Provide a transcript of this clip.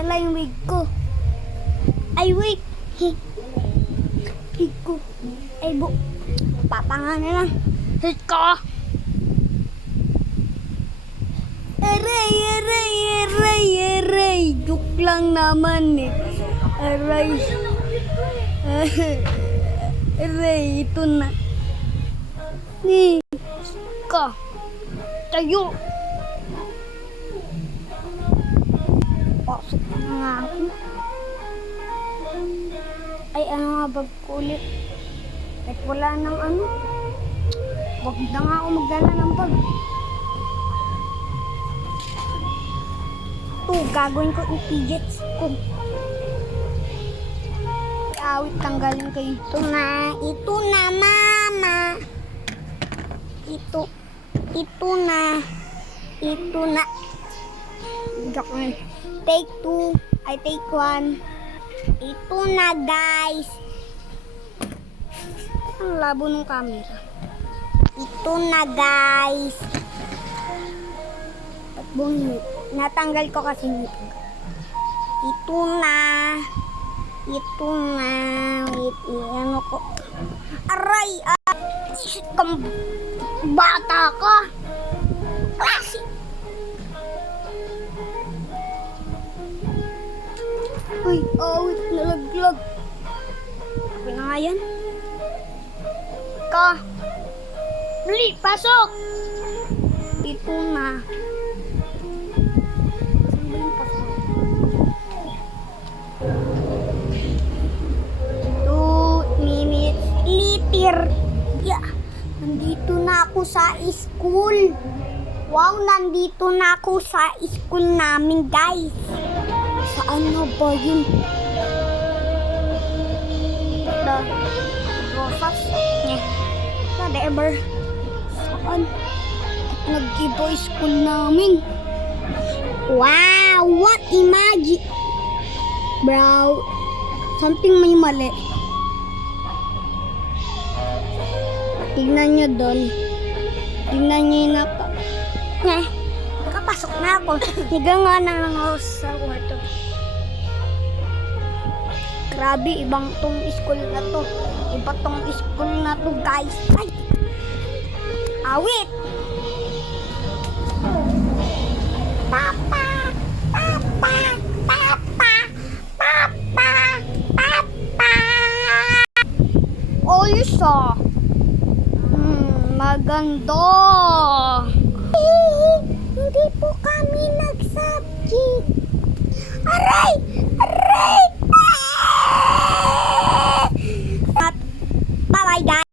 hala yung wig ko. Ay, wait. Wig ko. Ay, papanga na lang. Hit ko. Aray, aray, aray, aray. Joke lang naman eh. Aray. Aray, ito na. Ni. Ka. Tayo. Pasok na nga ako. Ay, ano nga bag ko ulit? Kahit wala nang ano. Wag na nga ako magdala ng bag. Ito, gagawin ko yung fidgets ko. Awit, tanggalin ko ito na. Ito na, mama. Ito na. Ito na. Take 2. I take 1. Ito na, guys. Ang labo ng camera. Ito na, guys. At bumit. Natanggal ko kasi nito. Ito na. Ito na. Wait, ano ko. Aray! Isit kang bata ka. Klase. Uy, awit, nalaglag. Okay na nga yan. Ka. Dali, pasok. Ito na. Saan ba yung pasok? 2 minutes later. Yeah. Nandito na ako sa school. Wow, nandito na ako sa school namin, guys. Saan na ba yun? The Rosas? Yeah. Whatever. Saan? Nag-giveaway school namin. Wow! What imagine? Bro, something may mali. Tignan nyo doon. Tignan nyo yung nakapasok na ako. Higa nga na lang ako sa kwarto. Grabe, ibang tong school na to. Iba tong school na to, guys. Ay! Awit! Papa! Papa! Papa! Papa! Papa! Oh, you saw. Maganda.